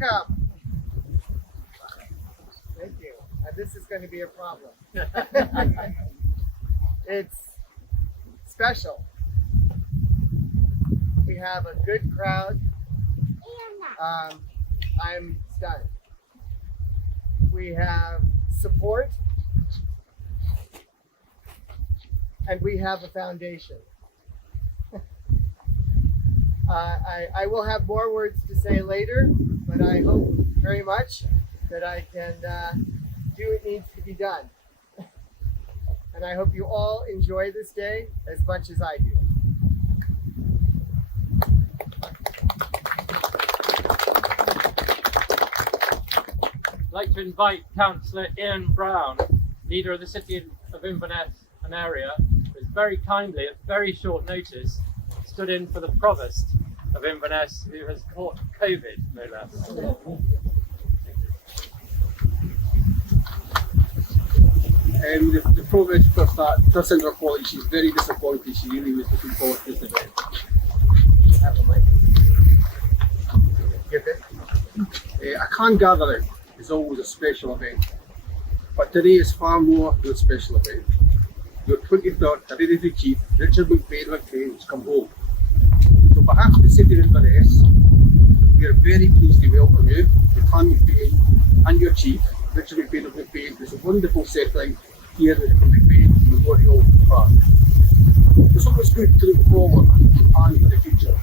welcome. Thank you. This is going to be a problem. It's special. We have a good crowd. I'm stunned. We have support. And we have a foundation. I will have more words to say later, but I hope very much that I can do what needs to be done. And I hope you all enjoy this day as much as I do. I'd like to invite Councillor Ian Brown, leader of the City of Inverness and area, who has very kindly, at very short notice, stood in for the Provost of Inverness, who has caught COVID, no less. The Provost first in her quality, she's very disappointed. She really was looking forward to this event. A can gathering is always a special event, but today is far more than a special event. Your 23rd Hereditary Chief, Richard McBain of McBain, has come home. So on behalf of the City of Inverness, we are very pleased to welcome you, the Clan MacBean, and your Chief, Richard McBain of McBain, to this wonderful setting here at the McBain Memorial Park. There's always good to look forward and to the future.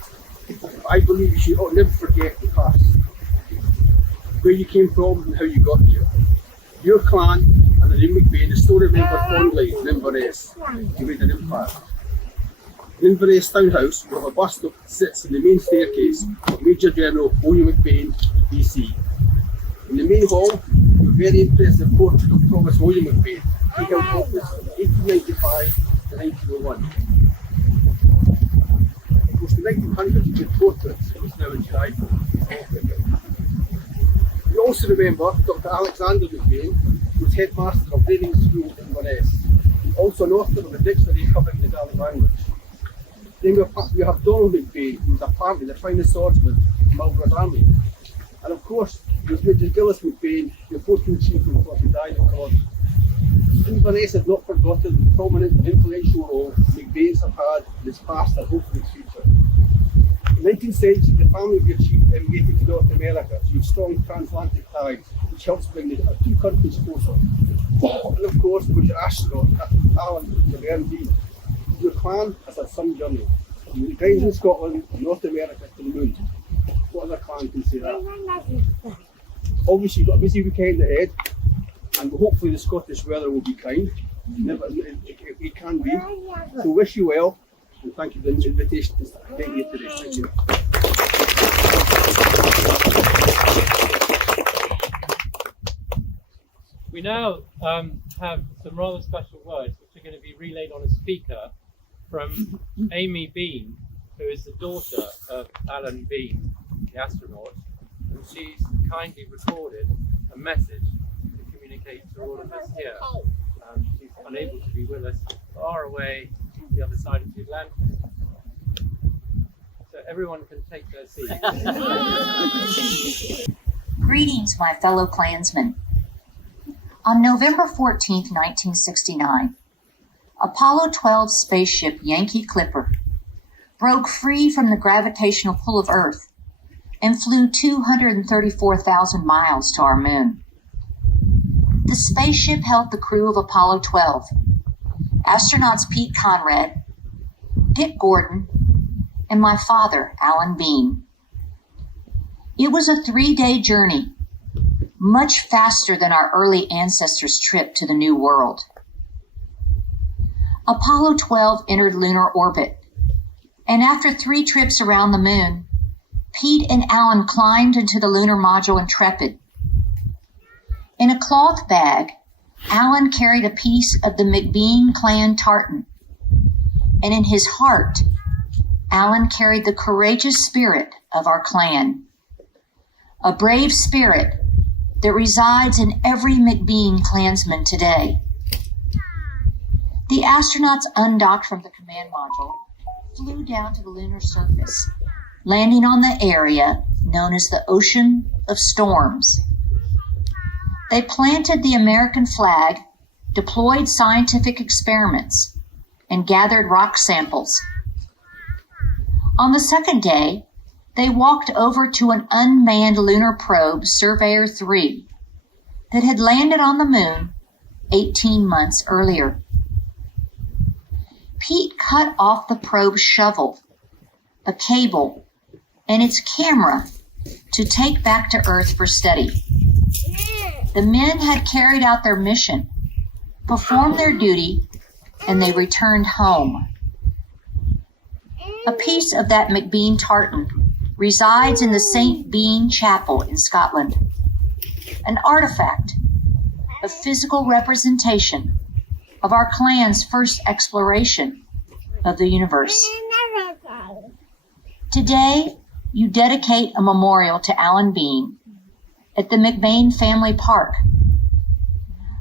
I believe you should never forget the past, where you came from and how you got here. Your clan and the name McBain is still remembered fondly in Inverness. You made an impact. In Inverness Townhouse, we have a bust that sits in the main staircase of Major General William McBain, BC. In the main hall, we have a very impressive portrait of Provost William McBain. He held office from 1895 to 1901. Of course, the 1900s good portraits was now in China. We also remember Dr. Alexander McBain, who was headmaster of Training School in Inverness, also an author of a dictionary covering the Gaelic language. Then we have Donald McBain, who was apparently the finest swordsman in Marlborough's army. And of course, there's Major Gillis McBain, the 14th chief who died of course. Inverness has not forgotten the prominent and influential role McBains have had in its past and hopefully its future. In the 19th century, the family of your chief emigrated to North America, so you have strong transatlantic ties, which helps bring the two countries closer. And of course, there was your astronaut, Alan LaVern. Your clan has had some journey, from the grounds in Scotland and North America to the moon. What other clan can say that? Obviously, you've got a busy weekend ahead, and hopefully the Scottish weather will be kind. It can be. So wish you well, and thank you for the invitation to be here today. Thank you. We now have some rather special words which are going to be relayed on a speaker from Amy Bean, who is the daughter of Alan Bean, the astronaut, and she's kindly recorded a message to communicate to all of us here. She's unable to be with us far away the other side of the Atlantic. So everyone can take their seats. Greetings, my fellow clansmen. On November 14, 1969, Apollo 12 spaceship Yankee Clipper broke free from the gravitational pull of Earth and flew 234,000 miles to our moon. The spaceship held the crew of Apollo 12, astronauts Pete Conrad, Dick Gordon, and my father, Alan Bean. It was a 3-day journey, much faster than our early ancestors' trip to the New World. Apollo 12 entered lunar orbit, and after 3 trips around the moon, Pete and Alan climbed into the lunar module Intrepid. In a cloth bag, Alan carried a piece of the McBain clan Tartan, and in his heart, Alan carried the courageous spirit of our clan, a brave spirit that resides in every McBain clansman today. The astronauts undocked from the command module, flew down to the lunar surface, landing on the area known as the Ocean of Storms. They planted the American flag, deployed scientific experiments, and gathered rock samples. On the second day, they walked over to an unmanned lunar probe, Surveyor 3, that had landed on the moon 18 months earlier. Pete cut off the probe's shovel, a cable, and its camera to take back to Earth for study. The men had carried out their mission, performed their duty, and they returned home. A piece of that McBain tartan resides in the St. Bean Chapel in Scotland, an artifact, a physical representation of our clan's first exploration of the universe. Today, you dedicate a memorial to Alan Bean at the McBain Family Park.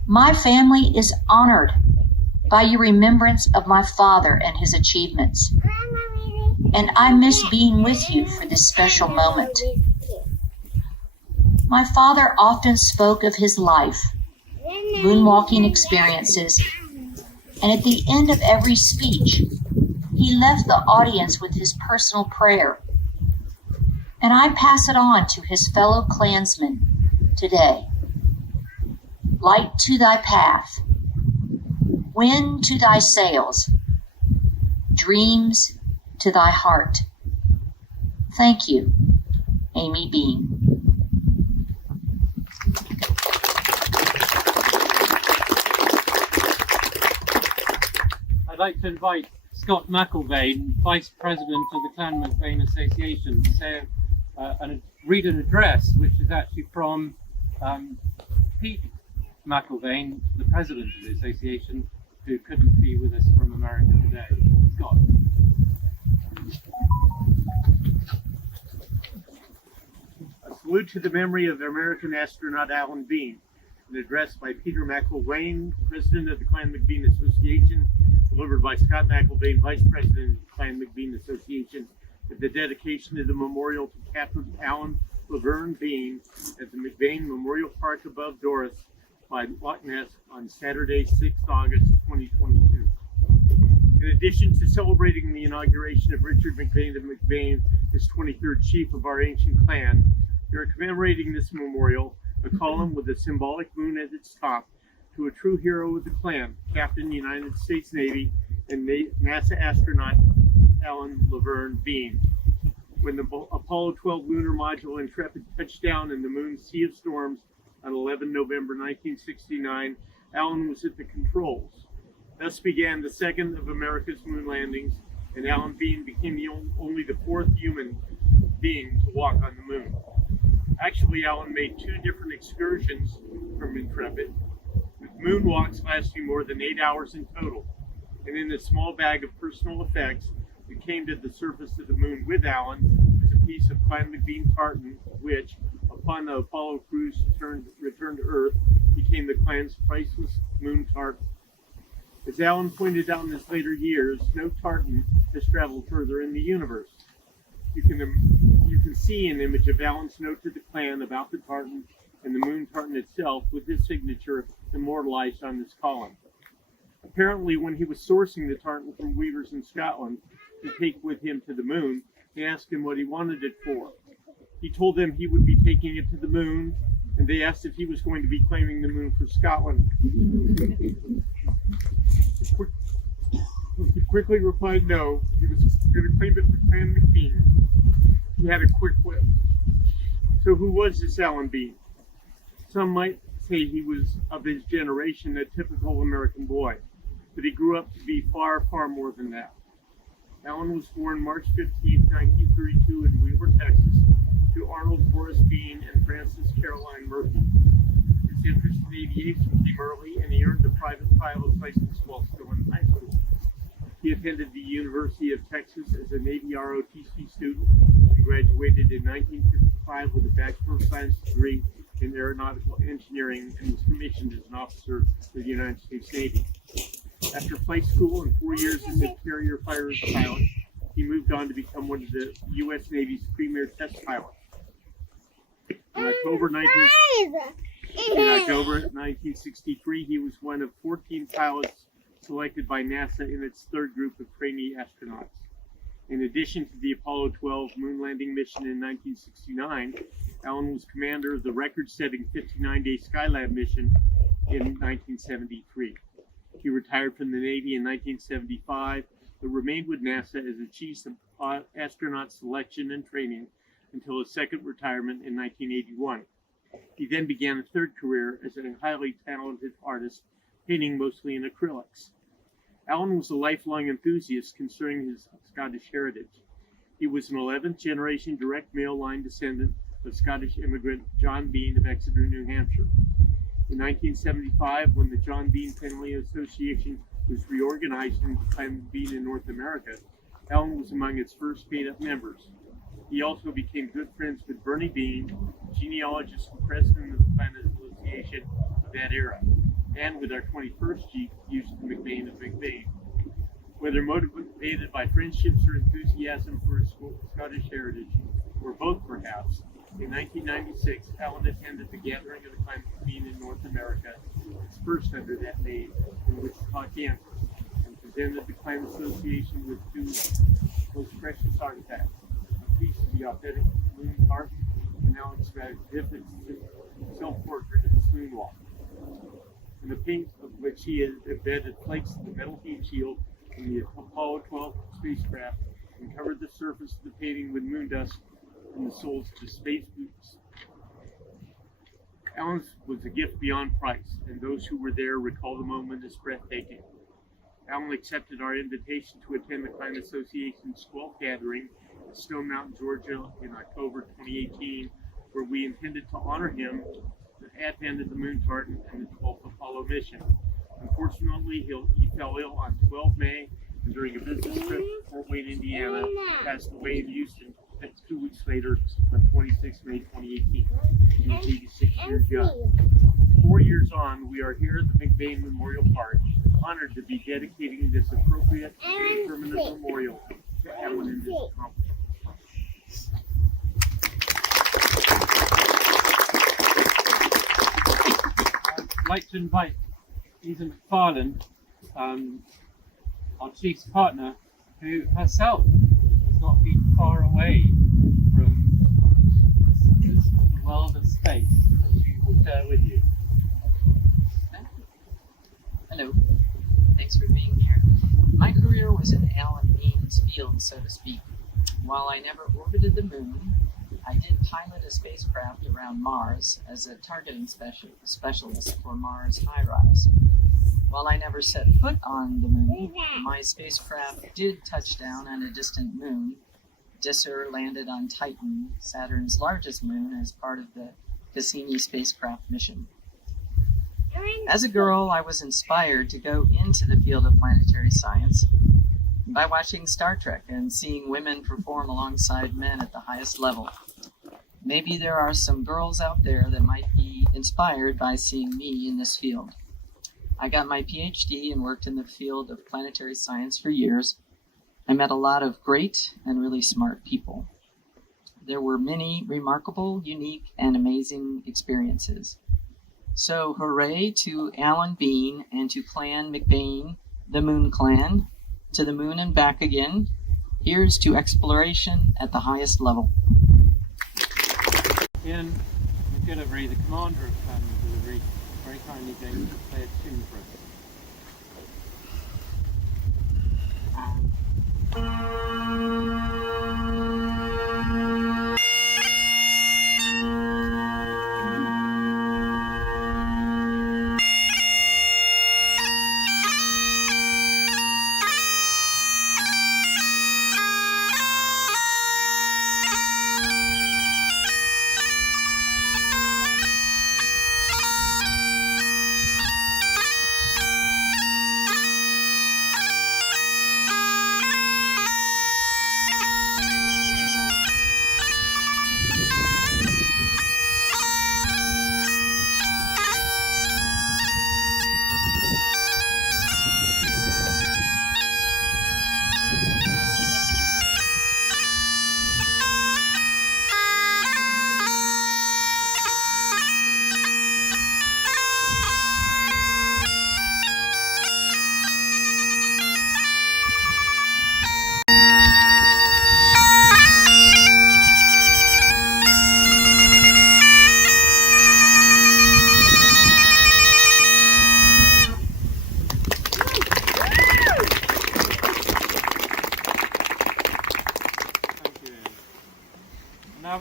My family is honored by your remembrance of my father and his achievements, and I miss being with you for this special moment. My father often spoke of his life, moonwalking experiences, and at the end of every speech, he left the audience with his personal prayer. And I pass it on to his fellow clansmen today. Light to thy path, wind to thy sails, dreams to thy heart. Thank you, Amy Bean. I'd like to invite Scott McBain, Vice President of the Clan MacBean Association, to say and read an address, which is actually from Pete McBain, the President of the Association, who couldn't be with us from America today. Scott. A salute to the memory of American astronaut Alan Bean, an address by Peter McBain, President of the Clan MacBean Association, delivered by Scott McBain, Vice President of the Clan MacBean Association, at the dedication of the memorial to Captain Alan LaVern Bean at the McBain Memorial Park above Dores by Loch Ness on Saturday, 6th August 2022. In addition to celebrating the inauguration of Richard McBain of McBain as 23rd Chief of our ancient clan, we are commemorating this memorial, a column with a symbolic moon at its top, to a true hero of the clan, Captain United States Navy and NASA astronaut Alan LaVern Bean. When the Apollo 12 lunar module Intrepid touched down in the moon's Sea of Storms on 11 November 1969, Alan was at the controls. Thus began the second of America's moon landings, and Alan Bean became only the fourth human being to walk on the moon. Actually, Alan made two different excursions from Intrepid, with moonwalks lasting more than 8 hours in total. And in a small bag of personal effects, we came to the surface of the moon with Alan as a piece of Clan MacBean tartan, which, upon the Apollo cruise return to Earth, became the clan's priceless moon tartan. As Alan pointed out in his later years, no tartan has traveled further in the universe. You can see an image of Alan's note to the clan about the tartan and the moon tartan itself with his signature immortalized on this column. Apparently, when he was sourcing the tartan from weavers in Scotland to take with him to the moon, they asked him what he wanted it for. He told them he would be taking it to the moon, and they asked if he was going to be claiming the moon for Scotland. He quickly replied no, he was going to claim it for Clan MacBean. He had a quick wit. So who was this Alan Bean? Some might say he was of his generation, a typical American boy, but he grew up to be far, far more than that. Alan was born March 15, 1932 in Weaver, Texas, to Arnold Horace Bean and Frances Caroline Murphy. His interest in aviation came early, and he earned a private pilot's license while still in high school. He attended the University of Texas as a Navy ROTC student and graduated in 1955 with a Bachelor of Science degree in Aeronautical Engineering and was commissioned as an officer of the United States Navy. After flight school and 4 years as a carrier fighter pilot, he moved on to become one of the U.S. Navy's premier test pilots. In October 1963, he was one of 14 pilots selected by NASA in its third group of trainee astronauts. In addition to the Apollo 12 moon landing mission in 1969, Alan was commander of the record-setting 59-day Skylab mission in 1973. He retired from the Navy in 1975, but remained with NASA as a chief of astronaut selection and training until his second retirement in 1981. He then began a third career as a highly talented artist, painting mostly in acrylics. Alan was a lifelong enthusiast concerning his Scottish heritage. He was an 11th generation direct male line descendant of Scottish immigrant John Bean of Exeter, New Hampshire. In 1975, when the John Bean Family Association was reorganized into Clan MacBean in North America, Alan was among its first paid-up members. He also became good friends with Bernie Bean, genealogist and president of the Clan Association of that era, and with our 21st chief, Richard McBain of McBain. Whether motivated by friendships or enthusiasm for his Scottish heritage, or both perhaps, in 1996, Alan attended the gathering of the Clan MacBean in North America, its first under that name, in Wichita, Kansas, and presented the Clan Association with two most precious artifacts, a piece of the authentic moon Tartan and Alan's magnificent self-portrait of his moonwalk, and the paint of which he had embedded flakes of the metal heat shield in the Apollo 12 spacecraft and covered the surface of the painting with moon dust and the soles of his space boots. Alan's was a gift beyond price, and those who were there recall the moment as breathtaking. Alan accepted our invitation to attend the Clan Association's 12th gathering at Stone Mountain, Georgia in October 2018, where we intended to honor him the advent of the moon Tartan and the 12th Apollo mission. Unfortunately, he fell ill on 12 May, and during a business trip to Fort Wayne, Indiana, passed away in Houston 2 weeks later on 26 May 2018. He was 86 years young. 4 years on, we are here at the McBain Memorial Park, honored to be dedicating this appropriate and permanent memorial to Alan and his accomplishments. I'd like to invite Ethan McFarlane, our chief's partner, who herself has not been far away from the world of space, that she will share with you. Hello, thanks for being here. My career was in Alan Bean's field, so to speak. While I never orbited the moon, I did pilot a spacecraft around Mars as a targeting specialist for Mars HiRISE. While I never set foot on the moon, my spacecraft did touch down on a distant moon. Disser landed on Titan, Saturn's largest moon, as part of the Cassini spacecraft mission. As a girl, I was inspired to go into the field of planetary science by watching Star Trek and seeing women perform alongside men at the highest level. Maybe there are some girls out there that might be inspired by seeing me in this field. I got my PhD and worked in the field of planetary science for years. I met a lot of great and really smart people. There were many remarkable, unique, and amazing experiences. So hooray to Alan Bean and to Clan MacBain, the Moon Clan, to the moon and back again. Here's to exploration at the highest level. Ian McGillivray, the commander of Clan MacBean, very kindly going to play a tune for us.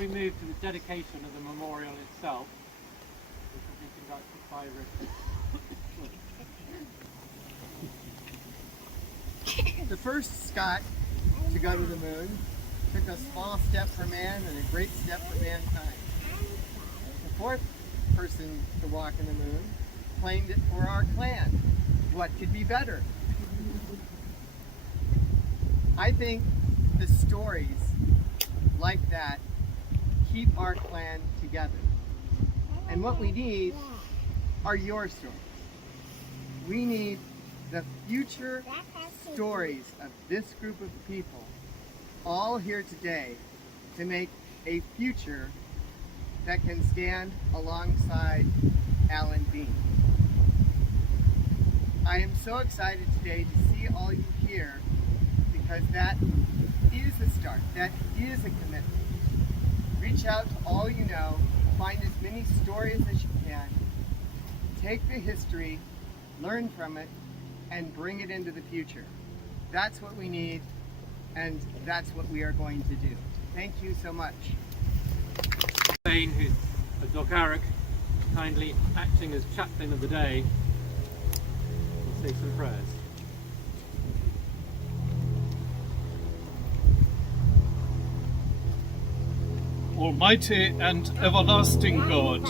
we move to the dedication of the memorial itself, which will be conducted by Richard. The first Scot to go to the moon took a small step for man and a great step for mankind. The fourth person to walk in the moon claimed it for our clan. What could be better? I think the stories like that keep our clan together. And what we need are your stories. We need the future stories of this group of people all here today to make a future that can stand alongside Alan Bean. I am so excited today to see all you here because that is a start, that is a commitment. Reach out to all you know, find as many stories as you can, take the history, learn from it, and bring it into the future. That's what we need, and that's what we are going to do. Thank you so much. McBain, who's a Docaric, kindly acting as chaplain of the day, will say some prayers. Almighty and everlasting God,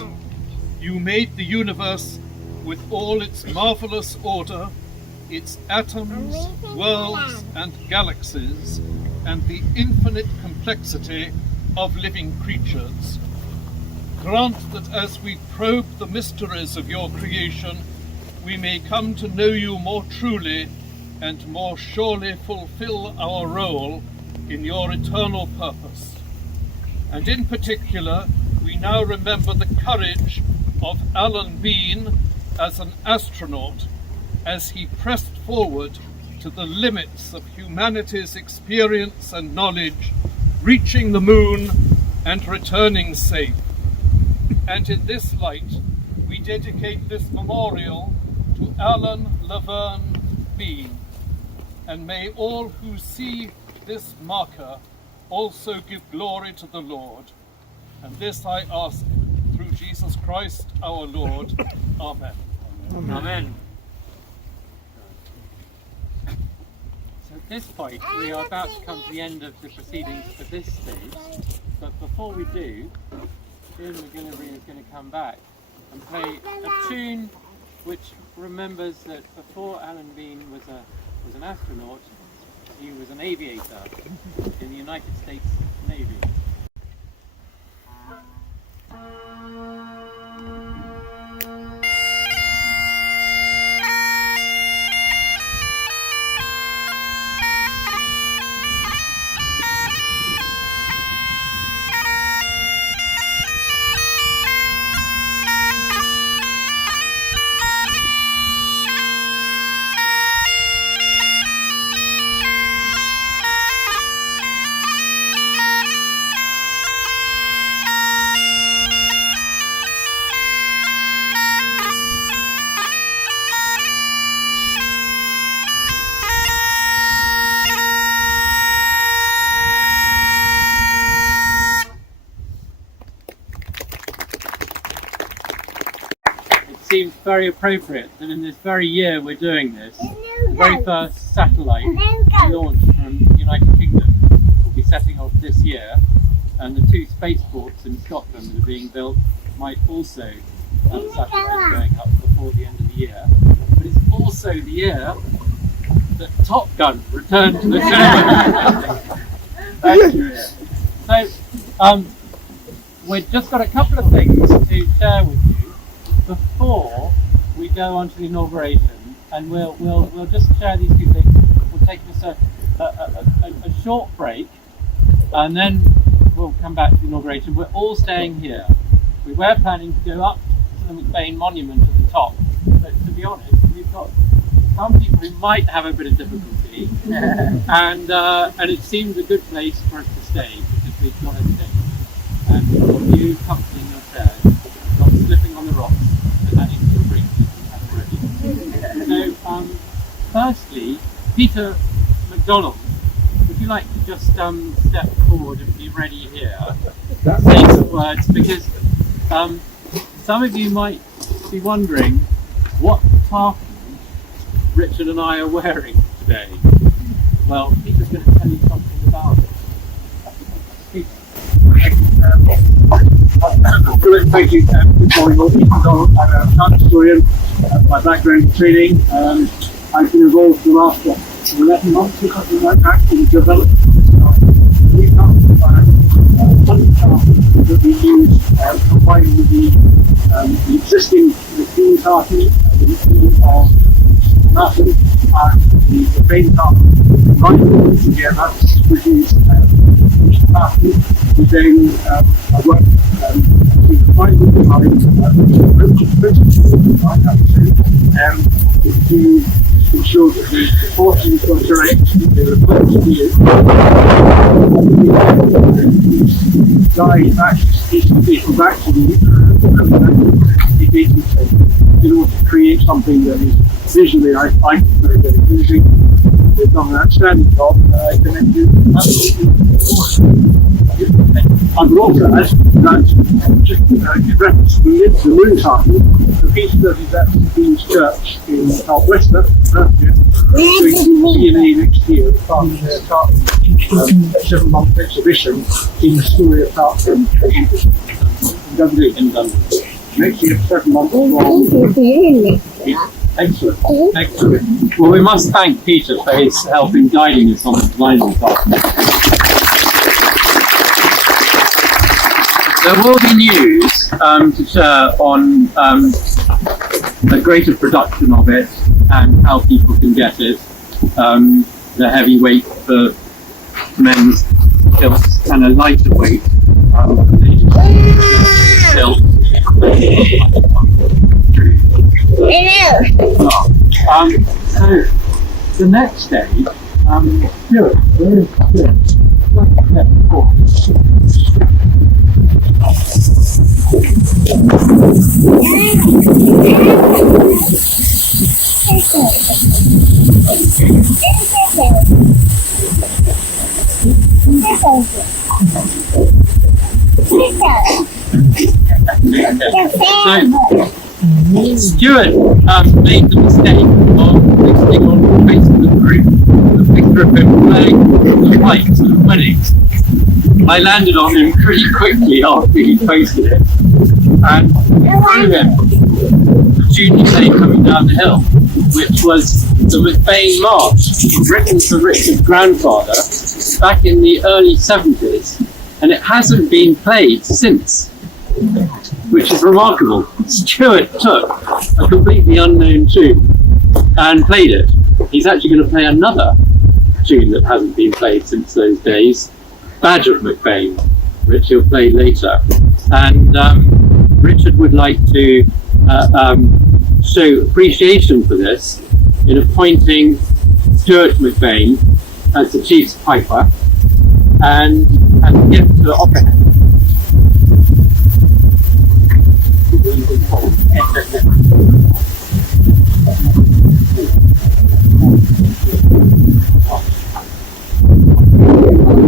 you made the universe with all its marvelous order, its atoms, worlds and galaxies, and the infinite complexity of living creatures. Grant that as we probe the mysteries of your creation, we may come to know you more truly and more surely fulfill our role in your eternal purpose. And in particular, we now remember the courage of Alan Bean as an astronaut as he pressed forward to the limits of humanity's experience and knowledge, reaching the moon and returning safe. And in this light, we dedicate this memorial to Alan LaVern Bean. And may all who see this marker also give glory to the Lord. And this I ask through Jesus Christ our Lord. Amen. Amen. So at this point, we are about to come to the end of the proceedings for this stage. But before we do, Ian McGillivray is going to come back and play a tune which remembers that before Alan Bean was an astronaut, he was an aviator in the United States Navy. Seems very appropriate that in this very year we're doing this, the very first satellite launched from the United Kingdom will be setting off this year, and the two spaceports in Scotland that are being built might also have a satellite going up before the end of the year. But it's also the year that Top Gun returned to the show. Thank you. So we've just got a couple of things to share with you before we go on to the inauguration, and we'll just share these two things. We'll take just a short break, and then we'll come back to the inauguration. We're all staying here. We were planning to go up to the McBain monument at the top, but to be honest, we've got some people who might have a bit of difficulty, and it seems a good place for us to stay because we've got a stay, and we've got you comfortable in your chairs, not slipping on the rocks. So, firstly, Peter MacDonald, would you like to just step forward and be ready here? say some words because some of you might be wondering what tartan Richard and I are wearing today. Well, Peter's going to tell you something about it. Peter. Thank you. Good morning, all. I'm a art historian. My background in training. I've been involved for the last 11 months or something like that in the development of new tartan that we use combined with the existing McBain tartan, the McBain of Martin and the McBain tartan combined together to produce each tartan. We then work to find the to ensure that the proportions are correct, they reflect the view. Guide back to the dating in order to create something that is visually, I find, very, very pleasing. They've done an outstanding job. I commend you absolutely. I would also add that, just in reference to the moon tartan, the piece that is at St. Dean's Church in Southwester, doing DNA next year as part of their tartan 7-month exhibition in the story of tartan in Dundee. Next year, 7 months long. Excellent, excellent. Well, we must thank Peter for his help in guiding us on the design of the tartan. There will be news to share on a greater production of it and how people can get it. The heavy weight for men's kilts and a lighter weight kilt. So the next stage, Stuart made the mistake of listing on the Facebook group a picture of him playing the pipes at a wedding. I landed on him pretty quickly after he posted it and threw him the tune he played coming down the hill, which was the McBain March, written for Richard's grandfather back in the early 70s, and it hasn't been played since, which is remarkable. Stuart took a completely unknown tune and played it. He's actually going to play another tune that hasn't been played since those days, Badger of McBain, which he'll play later. And Richard would like to show appreciation for this in appointing Stuart McBain as the Chief's Piper and give to the opera.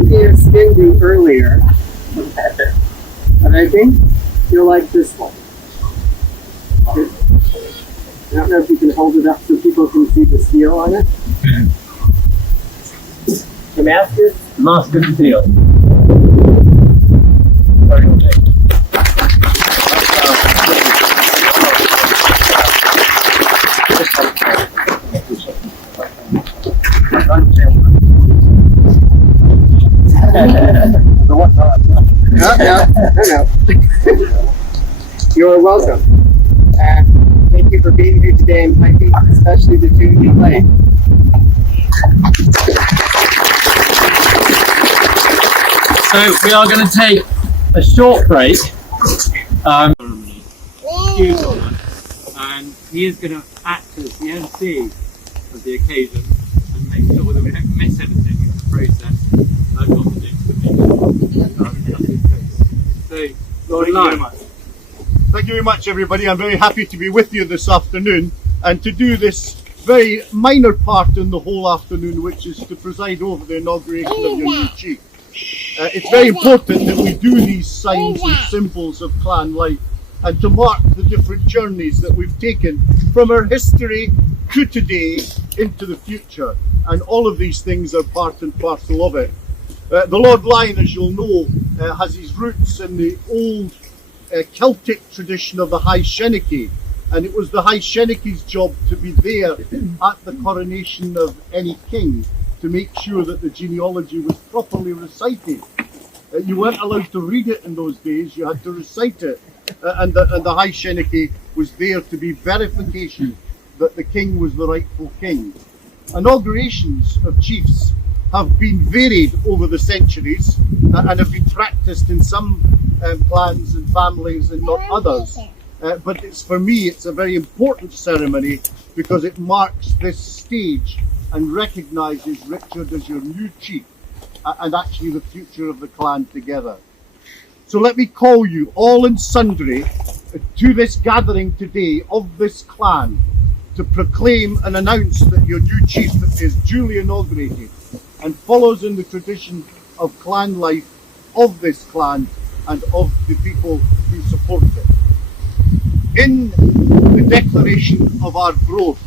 Your skin do earlier, and I think you'll like this one. I don't know if you can hold it up so people can see the seal on it. Damascus? Damascus seal. No. You're welcome. And thank you for being here today and playing, especially the tune you played. So we are going to take a short break. And he is going to act as the MC of the occasion and make sure that we don't miss anything in the process. I've got to do so, Lord Lyon. Thank you very much, everybody. I'm very happy to be with you this afternoon and to do this very minor part in the whole afternoon, which is to preside over the inauguration of your new chief. it's very important that we do these signs and symbols of clan life, and to mark the different journeys that we've taken from our history to today into the future. And all of these things are part and parcel of it. The Lord Lyon, as you'll know, has his roots in the old Celtic tradition of the High Seanachaidh, and it was the High Seanachaigh's job to be there at the coronation of any king to make sure that the genealogy was properly recited. You weren't allowed to read it in those days, you had to recite it. And the High Seanachaidh was there to be verification that the king was the rightful king. Inaugurations of chiefs have been varied over the centuries and have been practiced in some clans and families and not others. But for me, it's a very important ceremony because it marks this stage and recognises Richard as your new chief and actually the future of the clan together. So let me call you all and sundry to this gathering today of this clan to proclaim and announce that your new chief is duly inaugurated and follows in the tradition of clan life of this clan and of the people who support it. In the declaration of our growth,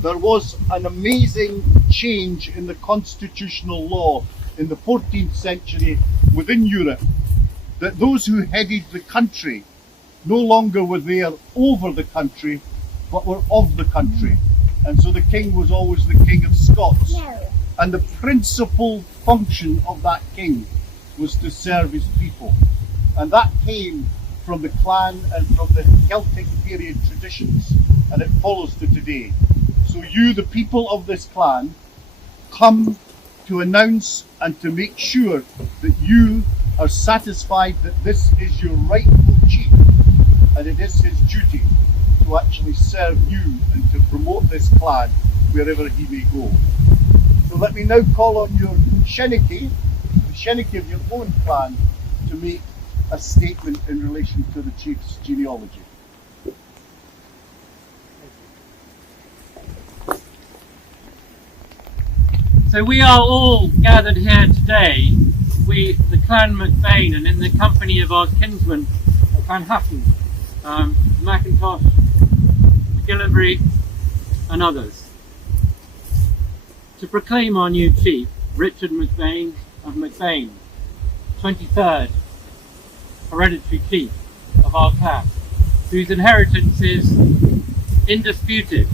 there was an amazing change in the constitutional law in the 14th century within Europe, that those who headed the country no longer were there over the country, but were of the country. And so the king was always the King of Scots. And the principal function of that king was to serve his people. And that came from the clan and from the Celtic period traditions, and it follows to today. So you, the people of this clan, come to announce and to make sure that you are satisfied that this is your rightful chief, and it is his duty to actually serve you and to promote this clan wherever he may go. So let me now call on your Seanachaidh, the Seanachaidh of your own clan, to make a statement in relation to the chief's genealogy. So we are all gathered here today, we, the Clan MacBain, and in the company of our kinsmen, Clan Chattan, Macintosh, Gillivray, and others, to proclaim our new chief, Richard McBain of McBain, 23rd Hereditary Chief of our clan, whose inheritance is indisputed.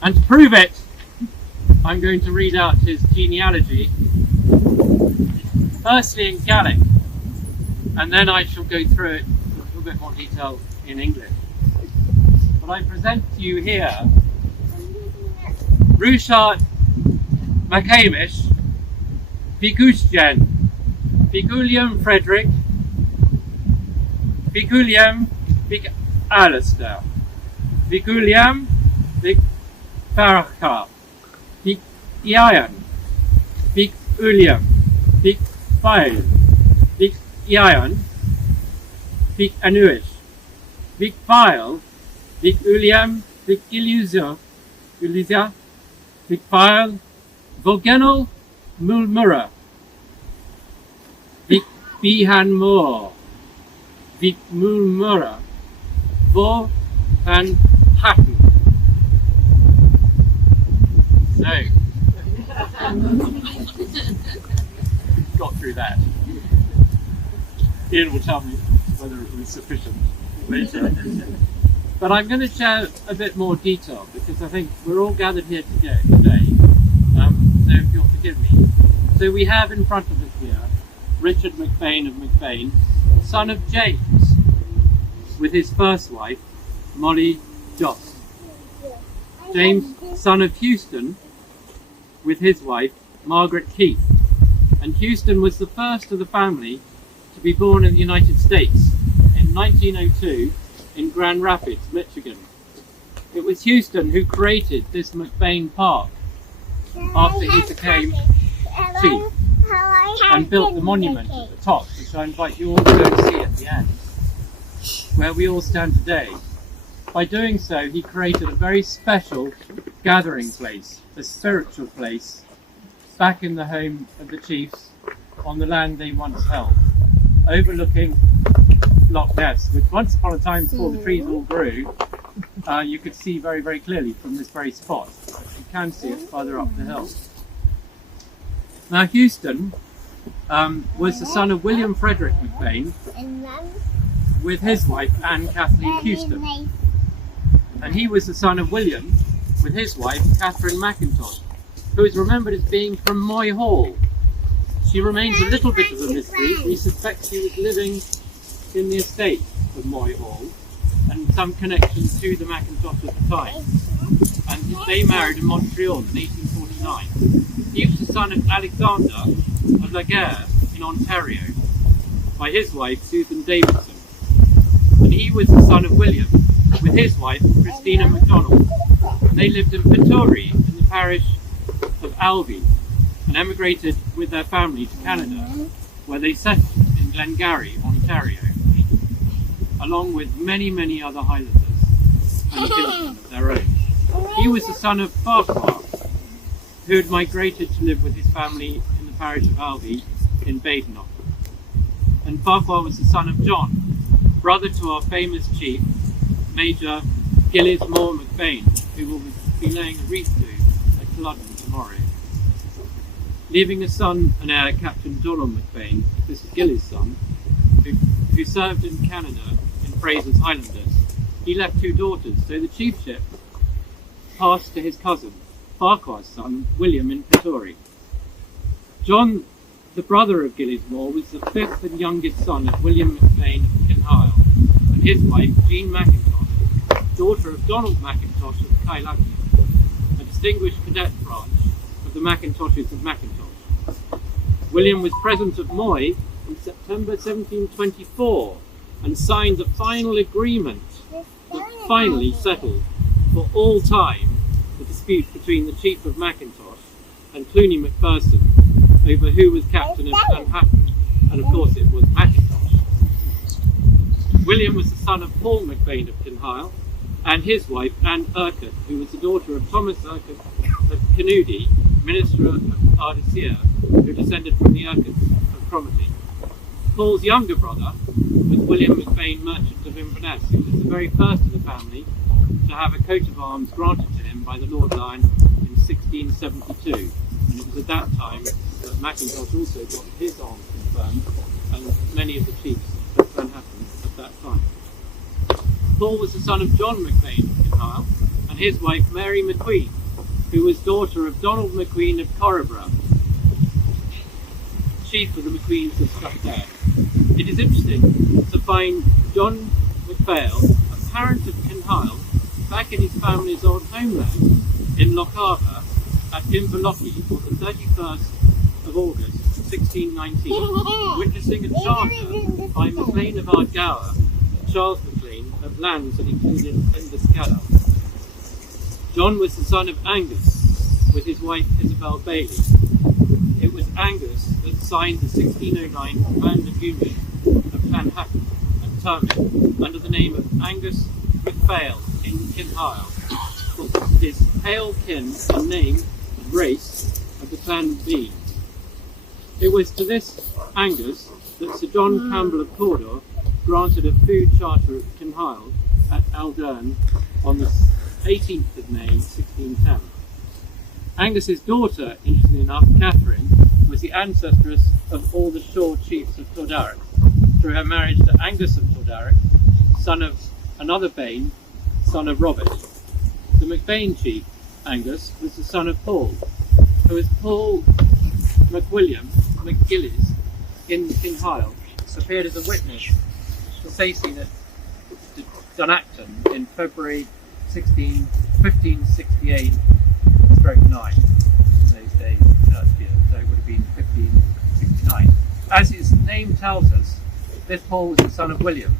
And to prove it, I'm going to read out his genealogy, firstly in Gaelic, and then I shall go through it in a little bit more detail in English. But I present to you here Richard McBain, Vigusjan, Vigulliam Frederick, Vigulliam Vig Alistair, Vigulliam Vig Faraka, Vig Ian, Vig William, Vig File, Vig Ian, Vig Anuish, Vig File, Vig William, Vig Illusia, Vig File, Vogenel Mulmura, Vig Bihan Moore, Vig Mulmura, Vo and Hatton. So, got through that. Ian will tell me whether it was sufficient later. But I'm going to share a bit more detail because I think we're all gathered here today. So if you'll forgive me. So we have in front of us here Richard McBain of McBain, son of James, with his first wife, Molly Joss. James, son of Houston, with his wife, Margaret Keith. And Houston was the first of the family to be born in the United States in 1902 in Grand Rapids, Michigan. It was Houston who created this McBain Park after he became chief and built the monument at the top, which I invite you all to go and see at the end, where we all stand today. By doing so, he created a very special gathering place, a spiritual place, back in the home of the chiefs on the land they once held, overlooking Loch Ness, which once upon a time, before the trees all grew, you could see very, very clearly from this very spot. You can see it further up the hill. Now, Houston was the son of William Frederick McBain with his wife Anne Kathleen Houston. And he was the son of William with his wife Catherine McIntosh, who is remembered as being from Moy Hall. She remains a little bit of a mystery. We suspect she was living in the estate of Moy Hall and some connection to the Macintoshes at the time. And they married in Montreal in 1849. He was the son of Alexander of Laguerre in Ontario by his wife Susan Davidson. And he was the son of William with his wife Christina MacDonald. And they lived in Pittori in the parish of Alby and emigrated with their family to Canada, where they settled in Glengarry, Ontario, along with many, many other Highlanders and kinsmen of their own. He was the son of Farquhar, who had migrated to live with his family in the parish of Alby in Badenoch. And Farquhar was the son of John, brother to our famous chief, Major Gillis Moore McBain, who will be laying a wreath to at Culloden tomorrow. Leaving a son and heir, Captain Donald McBain, this is Gillis' son, who served in Canada in Fraser's Highlanders. He left 2 daughters, so the chiefship passed to his cousin, Farquhar's son, William in Pittori. John, the brother of Gillis Moore, was the 5th and youngest son of William McBain of Kinhyle, and his wife, Jean McIntosh, daughter of Donald McIntosh of Kailaki, a distinguished cadet branch of the Macintoshes of Macintosh. William was present at Moy in September 1724 and signed the final agreement that finally settled for all time the dispute between the Chief of Macintosh and Clooney Macpherson over who was captain of Clan Chattan, and of course it was Macintosh. William was the son of Paul McBain of Kinhyle and his wife Anne Urquhart, who was the daughter of Thomas Urquhart of Canudi, minister of Ardeshir, who descended from the Urquharts of Cromarty. Paul's younger brother was William McBain, merchant of Inverness, who was the very first of the family to have a coat of arms granted to him by the Lord Lyon in 1672. And it was at that time that Macintosh also got his arms confirmed, and many of the chiefs of Clan Chattan at that time. Paul was the son of John McBain of Kinhyle and his wife Mary McQueen, who was daughter of Donald McQueen of Corribra, chief of the McQueens of Scotland. It is interesting to find John McPhail, a parent of Kinhyle, back in his family's old homeland in Lochaber at Inverlochie on the 31st of August 1619, witnessing a charter by MacLean of Ardgour, Charles MacLean, of lands that included Inverskadda. John was the son of Angus with his wife Isabel Bailey. It was Angus that signed the 1609 Memorandum of Union of Clan Chattan and Termit under the name of Angus McPhail in Kinhyle, for his pale kin and name and race of the Clan MacBean. It was to this Angus that Sir John Campbell of Cawdor granted a food charter at Kinhyle at Aldern on the 18th of May 1610. Angus's daughter, interestingly enough, Catherine, was the ancestress of all the Shaw chiefs of Tordaric, through her marriage to Angus of Tordaric, son of another Bain, son of Robert. The McBain chief, Angus, was the son of Paul, who as Paul McWilliam McGillis in Kinhyle appeared as a witness to Stacey at Dunacton in February 1568/9 in those days, church year, so it would have been 1569. As his name tells us, this Paul was the son of William,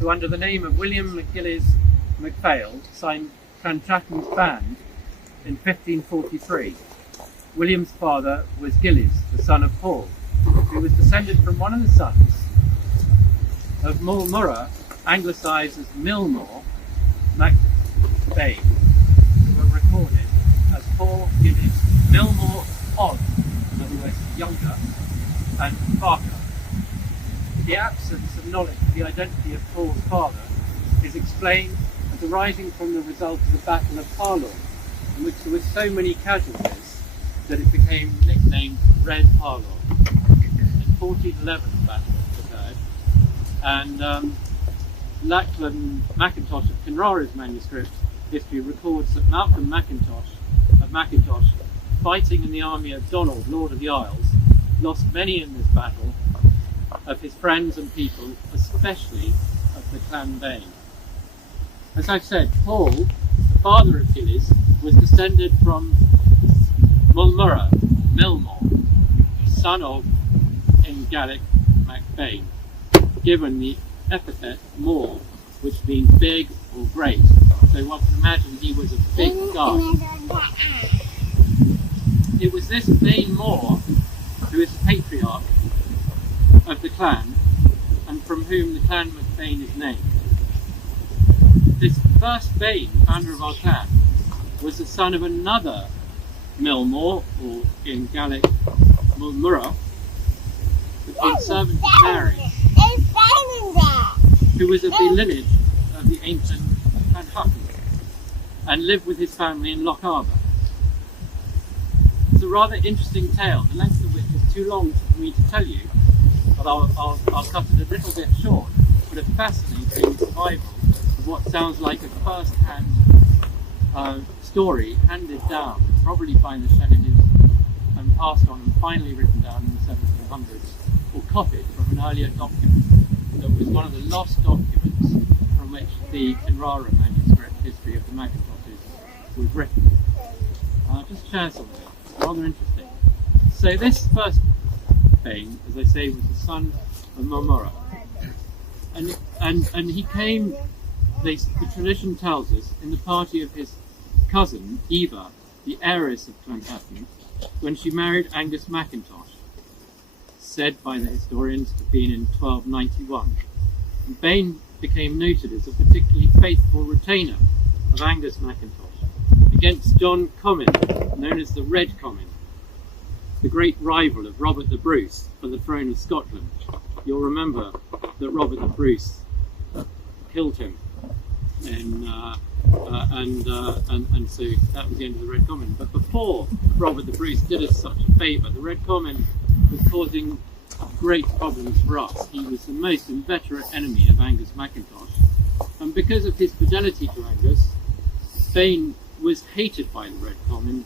who under the name of William McGillis McPhail signed Clan Chattan's band in 1543. William's father was Gillis, the son of Paul, who was descended from one of the sons of Morrow, anglicised as Milmore McBain, who were recorded as Paul Gillis Milmore Odd, in other words, younger, and Parker. The absence of knowledge of the identity of Paul's father is explained as arising from the result of the Battle of Harlaw, in which there were so many casualties that it became nicknamed Red Harlaw. In 1411 the battle occurred, and Lachlan Mackintosh of Kinrara's manuscript history records that Malcolm Mackintosh of Mackintosh, fighting in the army of Donald, Lord of the Isles, lost many in this battle of his friends and people, especially of the Clan MacBean. As I've said, Paul, the father of Gillies, was descended from Mulmurra, Milmore, son of, in Gaelic, MacBain, given the epithet Moor, which means big or great. So one can imagine he was a big guy. It was this Bain Moor who is the patriarch of the clan, and from whom the Clan MacBain is named. This first Bain, founder of our clan, was the son of another Milmore, or in Gaelic, Mulmurra, the servant of Mary, who was of the lineage of the ancient Clan Chattan, and lived with his family in Loch Arbour. It's a rather interesting tale, the length of which is too long for me to tell you, but I'll cut it a little bit short, but a fascinating survival of what sounds like a first-hand story handed down, probably by the Seanachaidh, and passed on and finally written down in the 1700s, or copied from an earlier document that was one of the lost documents from which the Kinrara manuscript history of the Macintoshes was written. I'll just share something. It's rather interesting. So this first Bain, as I say, was the son of Morrow, and he came, the tradition tells us, in the party of his cousin Eva, the heiress of Clan Chattan, when she married Angus Mackintosh, said by the historians to have been in 1291. And Bain became noted as a particularly faithful retainer of Angus Mackintosh against John Comyn, known as the Red Comyn, the great rival of Robert the Bruce for the throne of Scotland. You'll remember that Robert the Bruce killed him, and so that was the end of the Red Comyn. But before Robert the Bruce did us such a favour, the Red Comyn was causing great problems for us. He was the most inveterate enemy of Angus Mackintosh, and because of his fidelity to Angus, Bain was hated by the Red Comyn,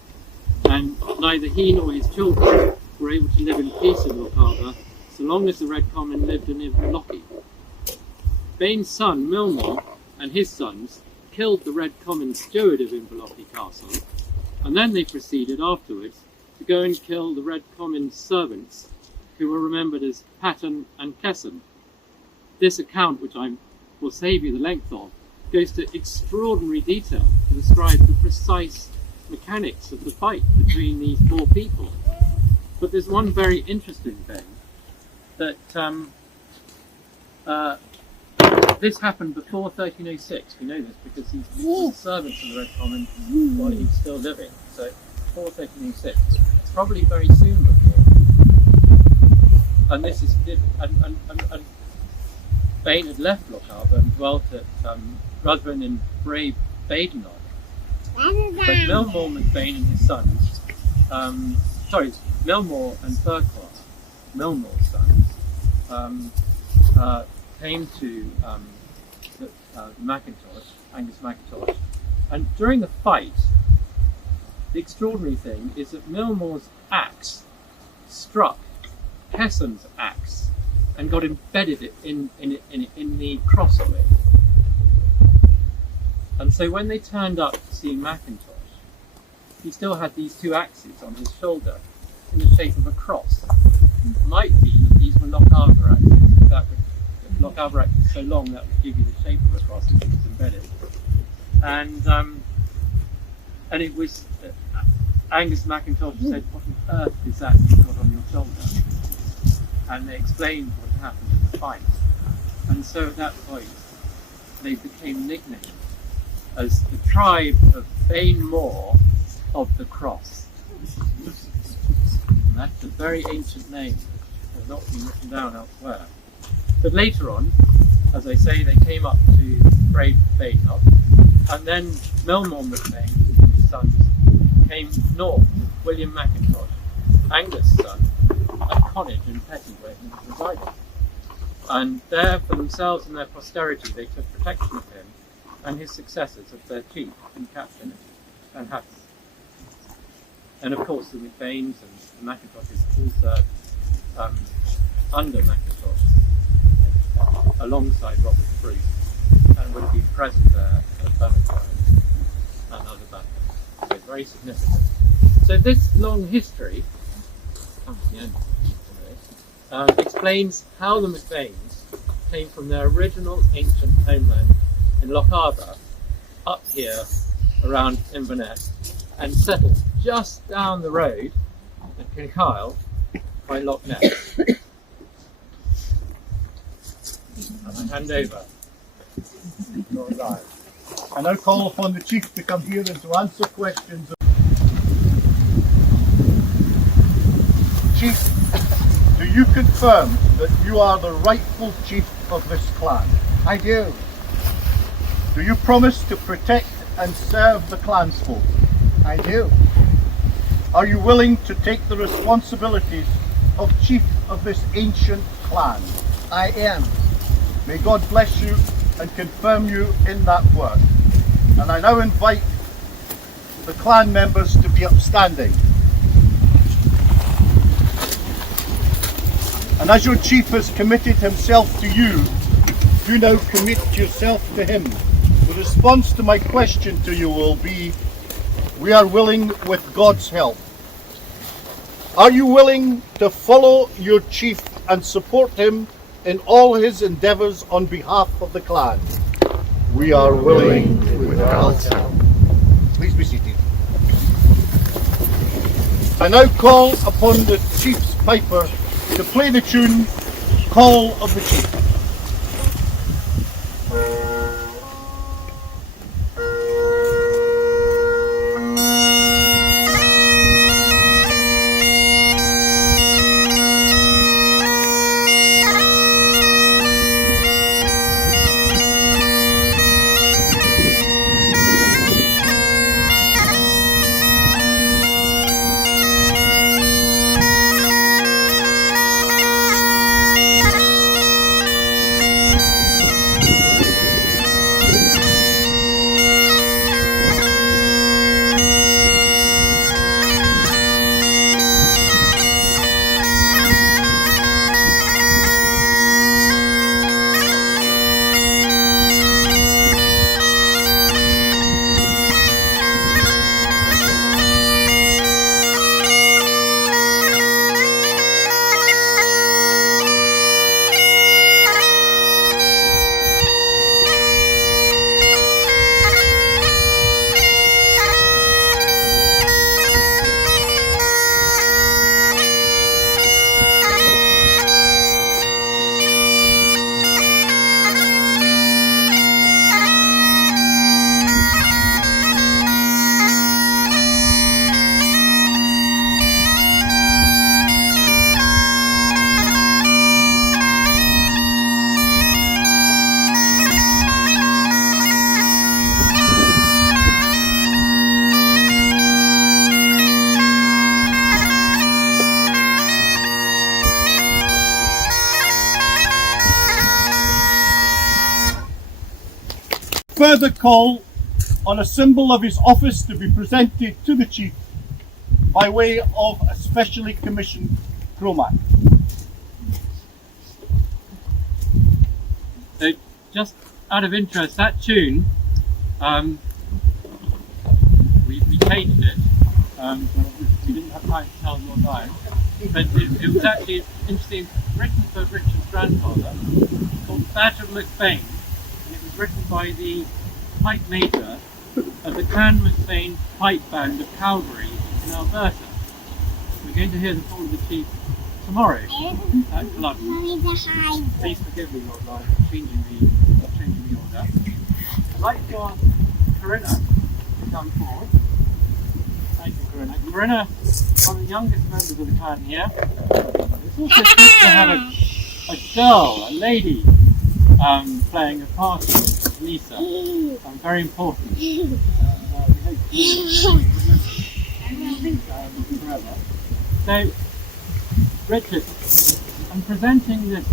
and neither he nor his children were able to live in peace in Loch Arbour so long as the Red Comyn lived in Inverness-shire. Bain's son Milmore and his sons killed the Red Comyn steward of Inverness-shire Castle, and then they proceeded afterwards to go and kill the Red Comyn's servants, who were remembered as Tartan and Chattan. This account, which I will save you the length of, goes to extraordinary detail to describe the precise mechanics of the fight between these four people. But there's one very interesting thing, that this happened before 1306. We know this because he was a servant to the Red Comyn while he was still living, so before 1306, probably very soon before. And this is, and Bain had left Loch Arbour and dwelt at Rutherford in brave Badenoch. But Milmore McBain and his sons, Milmore and Ferquhar, Milmore's sons, came to Angus Mackintosh, and during the fight, the extraordinary thing is that Milmore's axe struck Chattan's axe and got embedded in the crossway. And so when they turned up to see Mackintosh, he still had these two axes on his shoulder in the shape of a cross. It might be that these were Loch Arbour axes. If Loch Arbour axe is so long, that would give you the shape of a cross if it was embedded. And it was Angus Mackintosh said, "What on earth is that you've got on your shoulder?" And they explained what had happened in the fight. And so at that point, they became nicknamed as the tribe of Bain Moor of the Cross. And that's a very ancient name of not been written down elsewhere. But later on, as I say, they came up to brave Beddows, and then Melmore McBain and his sons came north with William McIntosh, Angus' son, at Connaught in Petty, where he was residing. And there, for themselves and their posterity, they took protection of him and his successors as their chief and captain and Hats. And of course, the McBains and the McIntoshes all served under McIntosh, alongside Robert Bruce, and would have been present there at Bannockburn and other battles. So very significant. So this long history, comes to the end, explains how the McBains came from their original ancient homeland in Loch Arbour up here around Inverness and settled just down the road at Seanachaidh by Loch Ness. And I hand over to Lord Lyon. I now call upon the chief to come here and to answer questions. Chief, do you confirm that you are the rightful chief of this clan? I do. Do you promise to protect and serve the clansfolk? I do. Are you willing to take the responsibilities of chief of this ancient clan? I am. May God bless you and confirm you in that work. And I now invite the clan members to be upstanding. And as your chief has committed himself to you, do now commit yourself to him. The response to my question to you will be, we are willing with God's help. Are you willing to follow your chief and support him in all his endeavours on behalf of the clan? We are willing with God's help. Please be seated. I now call upon the chief's piper to play the tune Call of the Chief. Further call on a symbol of his office to be presented to the chief by way of a specially commissioned chromat. So, just out of interest, that tune, we changed it. We didn't have time to tell Lord Lyon, but it was actually interesting, written for Richard's grandfather, called Badger McBain. It was written by the pipe major of the Clan MacBean pipe band of cavalry in Alberta. We're going to hear the call of the chief tomorrow at London. Please forgive me, Lord Lyon, for changing the order. I'd like to ask Corinna to come forward. Thank you, Corinna. Corinna, one of the youngest members of the clan here. also supposed to have a girl, a lady, playing a part in this, Lisa. Very important. We hope to forever. So, Richard, I'm presenting this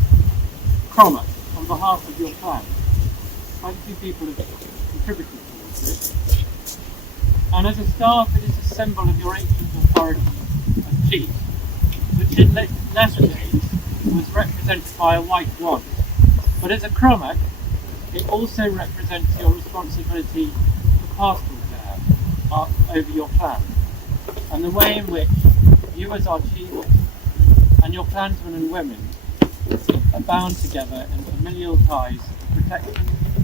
crommet on behalf of your clan. Quite a few people have contributed towards it. And as a staff, it is a symbol of your ancient authority and chief, which in latter days was represented by a white wand. But as a crommet, it also represents your responsibility for pastoral care over your clan, and the way in which you as our chief and your clansmen and women are bound together in familial ties of protection,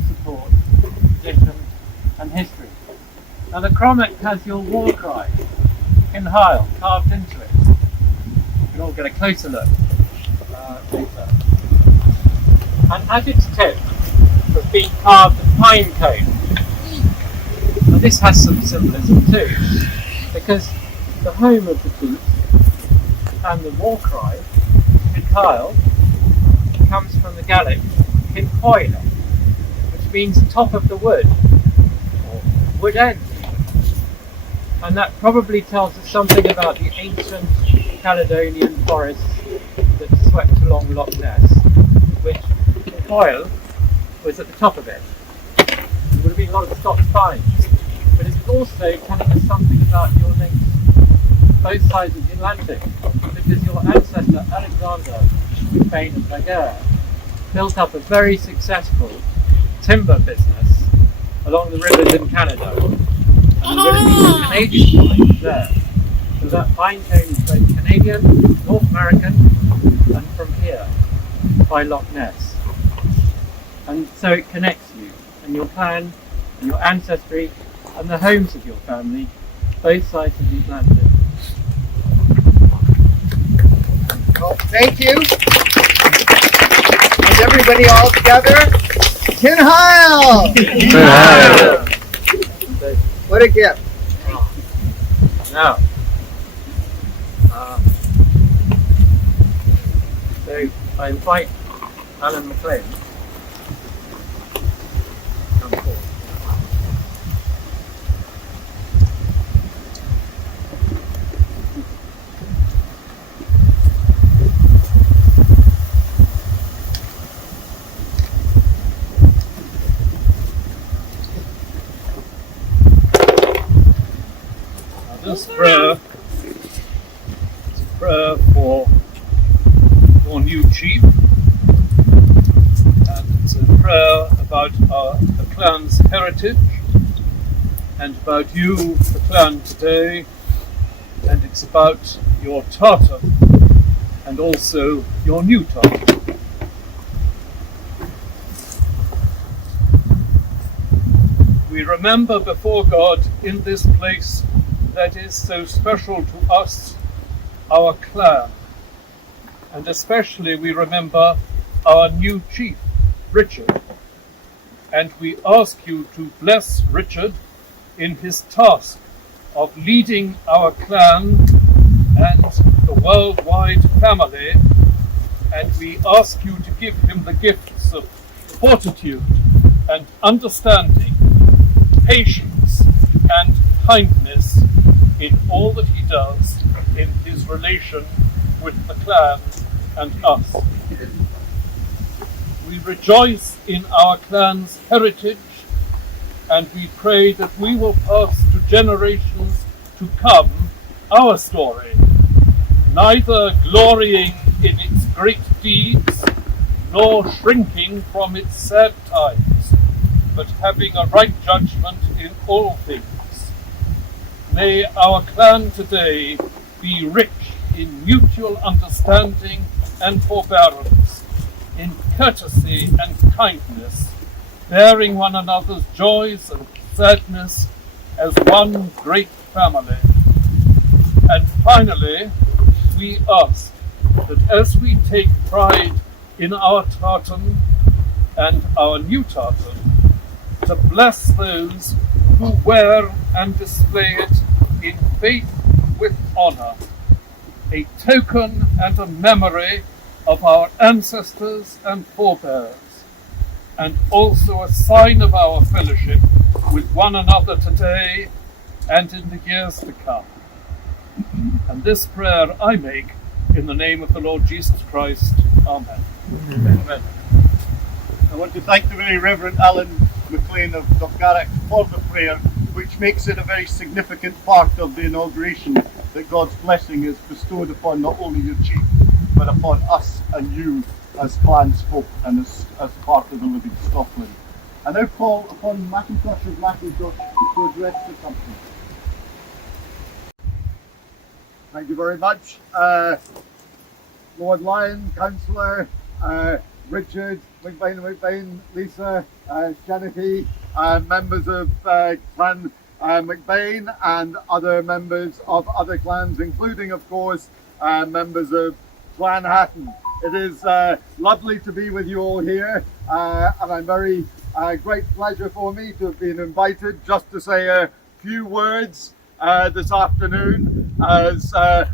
support, tradition and history. Now the crommet has your war cry, Kinhail, carved into it. You can all get a closer look later. And at its tip has been carved a pine cone. Now this has some symbolism too, because the home of the chief and the war cry, Kinhail, comes from the Gaelic Kincoile, which means top of the wood, or wood end. And that probably tells us something about the ancient Caledonian forests that swept along Loch Ness, which Kincoile was at the top of it. There would have been a lot of Scots pines, but it's also telling us something about your links both sides of the Atlantic, because your ancestor Alexander McBain of McBain built up a very successful timber business along the rivers in Canada, and there would have been Canadian pines there. So that pine cone is both Canadian, North American, and from here, by Loch Ness. And so it connects you, and your clan, and your ancestry, and the homes of your family, both sides of the Atlantic. Well, thank you. And everybody all together, Kinhail! What a gift. Now, so I invite Alan McLean to come forward. This prayer is a prayer for your new chief, and it's a prayer about the clan's heritage and about you, the clan today, and it's about your Tartan and also your new Tartan. We remember before God in this place that is so special to us, our clan, and especially we remember our new chief, Richard, and we ask you to bless Richard in his task of leading our clan and the worldwide family, and we ask you to give him the gifts of fortitude and understanding, patience and kindness in all that he does in his relation with the clan and us. We rejoice in our clan's heritage, and we pray that we will pass to generations to come our story, neither glorying in its great deeds nor shrinking from its sad times, but having a right judgment in all things. May our clan today be rich in mutual understanding and forbearance, in courtesy and kindness, bearing one another's joys and sadness as one great family. And finally, we ask that as we take pride in our Tartan and our new Tartan, to bless those who wear and display it in faith with honor, a token and a memory of our ancestors and forebears, and also a sign of our fellowship with one another today and in the years to come. And this prayer I make in the name of the Lord Jesus Christ. Amen. Amen. I want to thank the very Reverend Alan McBain of Docgarach for the prayer, which makes it a very significant part of the inauguration that God's blessing is bestowed upon not only your chief, but upon us and you as clansfolk and as part of the living Scotland. I now call upon Macintosh of Macintosh to address the company. Thank you very much. Lord Lyon, Councillor, Richard McBain of McBain, Lisa, Seanachaidh, members of Clan MacBean and other members of other clans, including, of course, members of Clan Chattan. It is lovely to be with you all here, and a very great pleasure for me to have been invited just to say a few words this afternoon as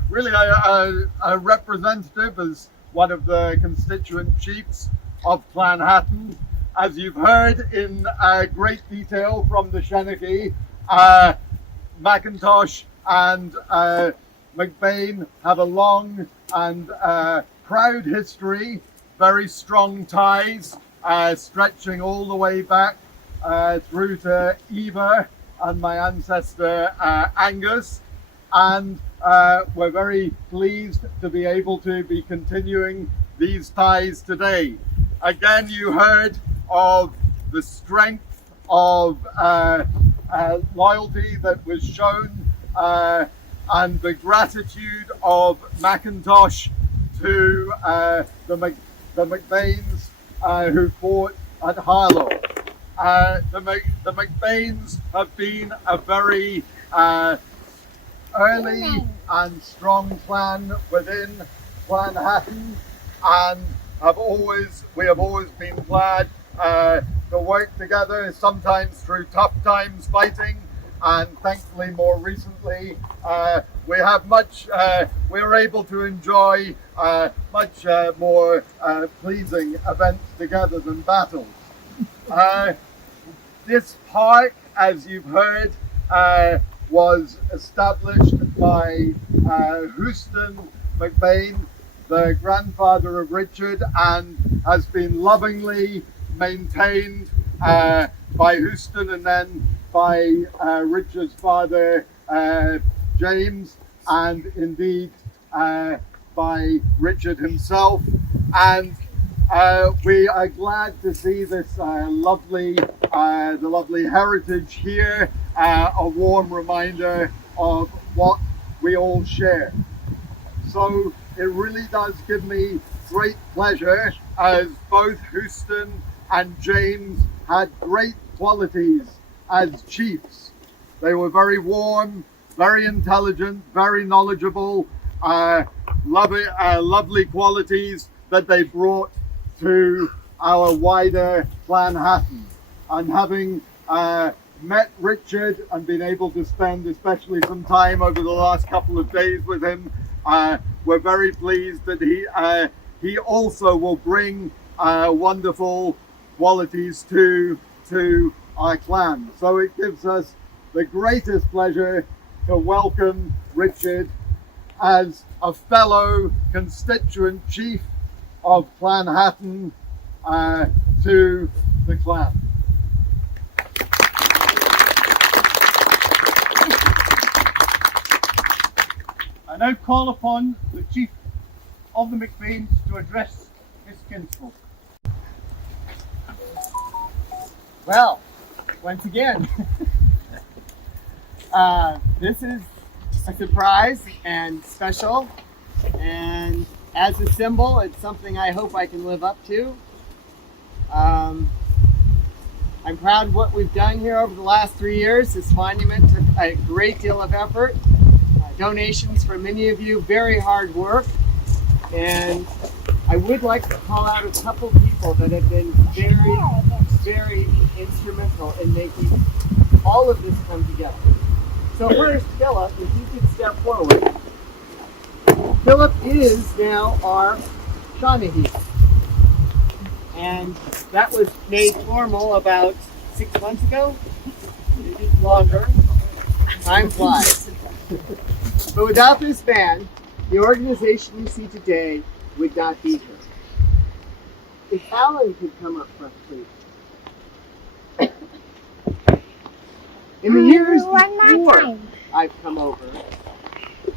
really a representative, as one of the constituent chiefs of Clan Chattan. As you've heard in great detail from the Seanachaidh, Macintosh and McBain have a long and proud history, very strong ties stretching all the way back through to Eva and my ancestor Angus, and we're very pleased to be able to be continuing these ties today. Again, you heard of the strength of loyalty that was shown and the gratitude of Macintosh to the McBains who fought at Harlow. The McBains have been a very early and strong clan within Clan Chattan, and we have always been glad to work together, sometimes through tough times fighting, and thankfully more recently we are able to enjoy much more pleasing events together than battles. This park, as you've heard, was established by Houston McBain, the grandfather of Richard, and has been lovingly maintained by Houston and then by Richard's father James, and indeed by Richard himself. And we are glad to see this lovely heritage here, a warm reminder of what we all share. So it really does give me great pleasure, as both Houston and James had great qualities as chiefs. They were very warm, very intelligent, very knowledgeable, lovely qualities that they brought to our wider Clan Chattan. And having met Richard and been able to spend especially some time over the last couple of days with him, we're very pleased that he also will bring wonderful qualities to our clan. So it gives us the greatest pleasure to welcome Richard as a fellow constituent chief of Clan Chattan to the clan. I now call upon the chief of the McBains to address his kinsfolk. Well, once again, this is a surprise and special, and as a symbol, it's something I hope I can live up to. I'm proud of what we've done here over the last 3 years. This monument took a great deal of effort, donations from many of you, very hard work, and I would like to call out a couple people that have been very instrumental in making all of this come together. So first, Philip, if you could step forward. Philip is now our Seanachaidh. And that was made formal about 6 months ago, maybe longer. Time flies. But without this man, the organization you see today would not be here. If Alan could come up front, please. In the years before I've come over,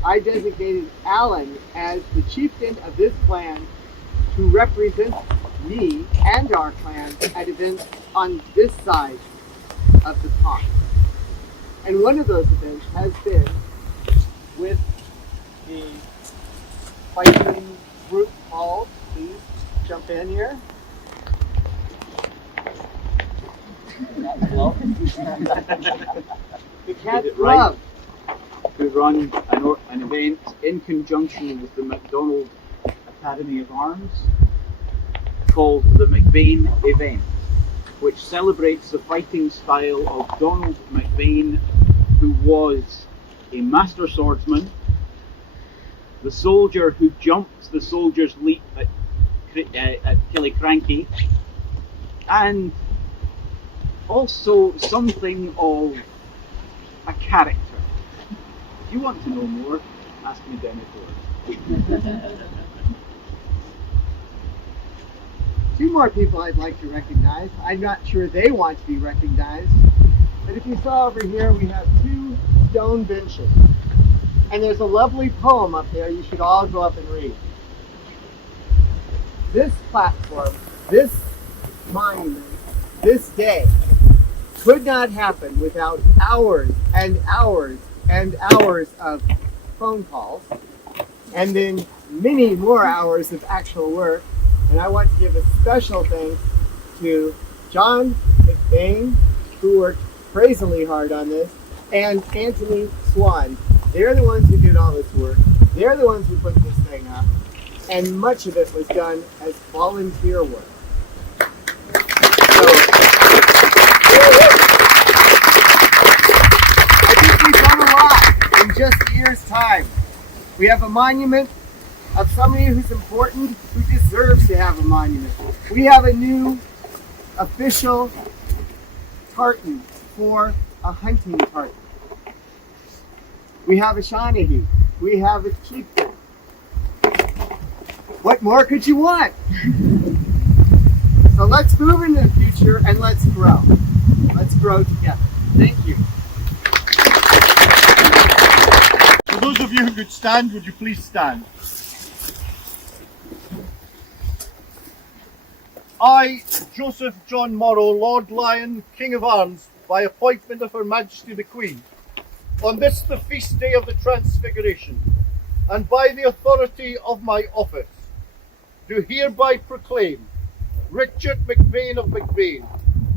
I designated Alan as the chieftain of this clan who represents me and our clan at events on this side of the pond. And one of those events has been with the fighting group called, please jump in here. The Cat's Club. Who run an event in conjunction with the MacDonald Academy of Arms called the McBain event, which celebrates the fighting style of Donald McBain, who was a master swordsman, the soldier who jumped the soldier's leap at Killiecrankie, and also something of a character. If you want to know more, ask me down the door. Two more people I'd like to recognize. I'm not sure they want to be recognized, but if you saw over here, we have two stone benches. And there's a lovely poem up there you should all go up and read. This platform, this monument, this day could not happen without hours and hours and hours of phone calls, and then many more hours of actual work. And I want to give a special thanks to John McBain, who worked crazily hard on this, and Anthony Swan. They're the ones who did all this work. They're the ones who put this thing up, and much of it was done as volunteer work. I think we've done a lot in just a year's time. We have a monument of somebody who's important, who deserves to have a monument. We have a new official tartan for a hunting tartan. We have a Seanachaidh. We have a chieftain. What more could you want? So let's move into the future and let's grow. Let's grow together. Thank you. For those of you who could stand, would you please stand? I, Joseph John Morrow, Lord Lyon, King of Arms, by appointment of Her Majesty the Queen, on this the feast day of the Transfiguration, and by the authority of my office, do hereby proclaim Richard McBain of McBain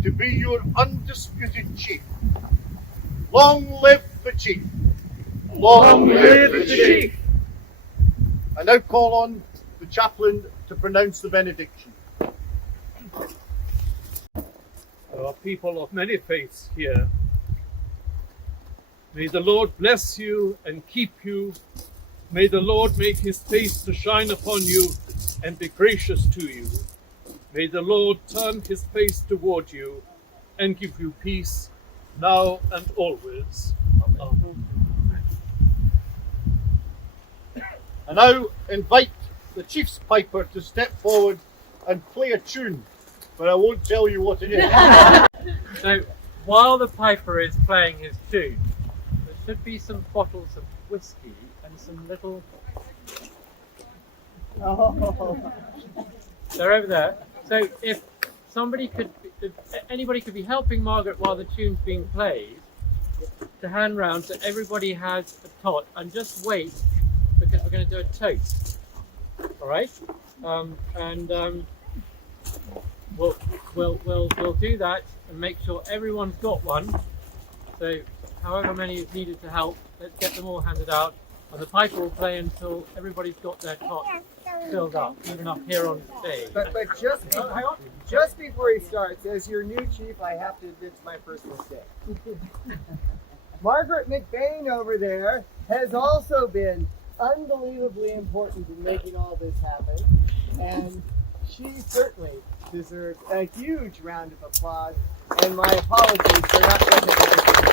to be your undisputed chief. Long live the chief! Long live the chief! I now call on the chaplain to pronounce the benediction. There are people of many faiths here. May the Lord bless you and keep you. May the Lord make his face to shine upon you and be gracious to you. May the Lord turn his face toward you and give you peace now and always. Amen. I now invite the chief's piper to step forward and play a tune, but I won't tell you what it is. So while the piper is playing his tune, there should be some bottles of whiskey and some little... They're over there. So if anybody could be helping Margaret while the tune's being played, to hand round so everybody has a tot, and just wait because we're going to do a toast. All right, we'll do that and make sure everyone's got one. So however many is needed to help, let's get them all handed out, and the piper will play until everybody's got their tot filled up, even up here on stage. But just before he starts, as your new chief, I have to admit to my first mistake. Margaret McBain over there has also been unbelievably important in making all this happen, and she certainly deserves a huge round of applause, and my apologies for not recognizing her.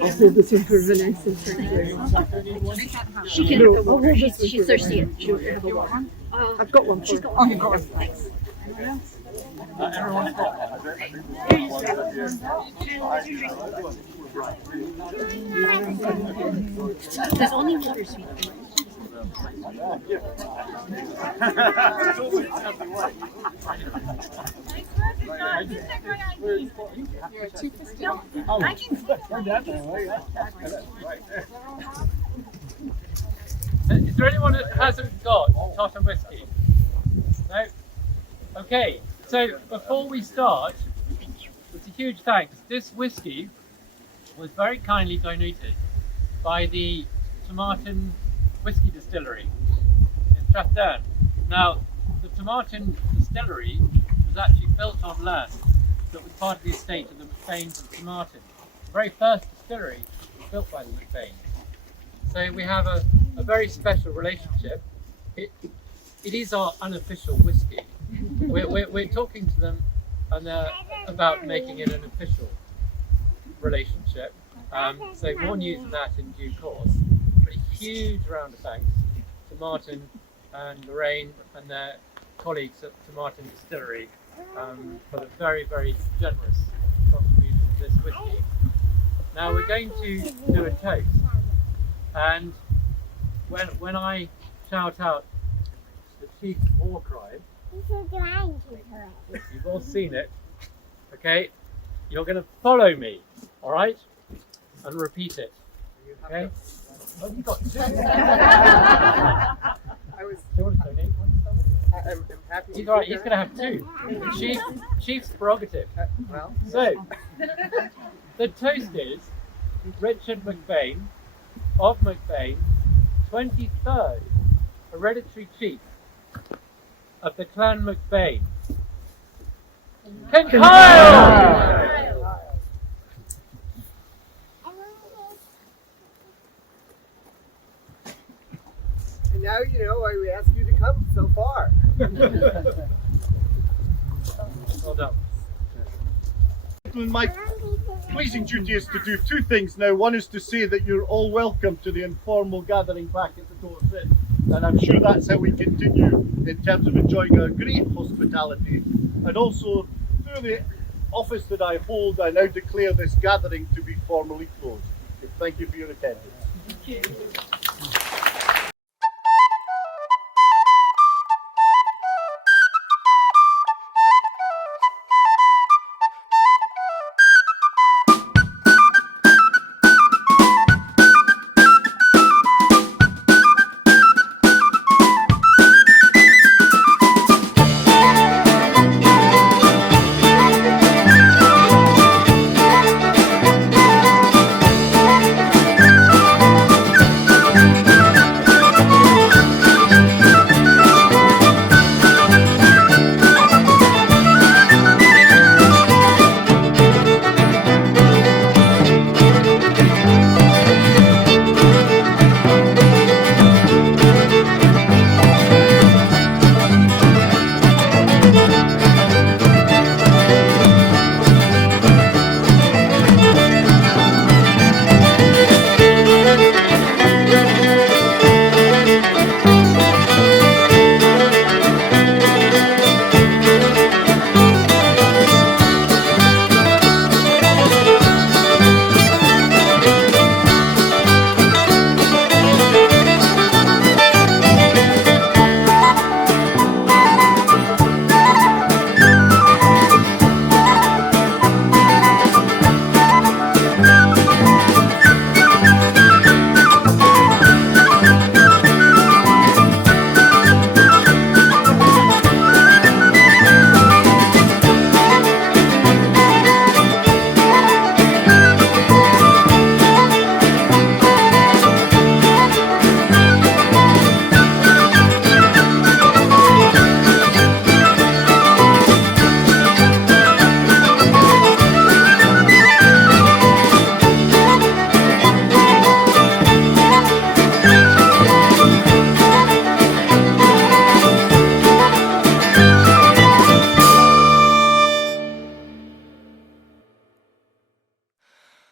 I'll hold this one for Vanessa. She can. No, I'll hold this one. She's thirsty. She'll have a one. I've got one. She's got one. Oh, God. Thanks. Anyone else? Everyone's got one. There's only water, sweet. You're too fisted. I can Is there anyone that hasn't got Tartan whiskey? No? Okay, so before we start, it's a huge thanks. This whiskey was very kindly donated by the Tartan Whiskey Distillery in Chattan. Now, the Tartan Distillery was actually built on land that was part of the estate of the McBains of Tartan. The very first distillery was built by the McBains. So we have a very special relationship. It is our unofficial whiskey. We're talking to them and about making it an official relationship. So more news on that in due course. But a huge round of thanks to Martin and Lorraine and their colleagues at Tartan Distillery for the very, very generous contribution of this whiskey. Now we're going to do a toast, and when I shout out the chief war cry, you've all seen it, okay? you're going to follow me, all right? And repeat it. Okay? Oh, you got two. I was. Do you want to donate one to somebody? I'm happy. He's all right. He's going to have two. Chief's prerogative. Well. So, the toast is Richard McBain of McBain, 23rd Hereditary Chief of the Clan MacBean. Compile! And now you know why we asked you to come so far. Well done. My pleasing duty is to do two things now. One is to say that you're all welcome to the informal gathering back at the Dores Inn, and I'm sure that's how we continue in terms of enjoying our great hospitality. And also, through the office that I hold, I now declare this gathering to be formally closed. Thank you for your attendance. Thank you.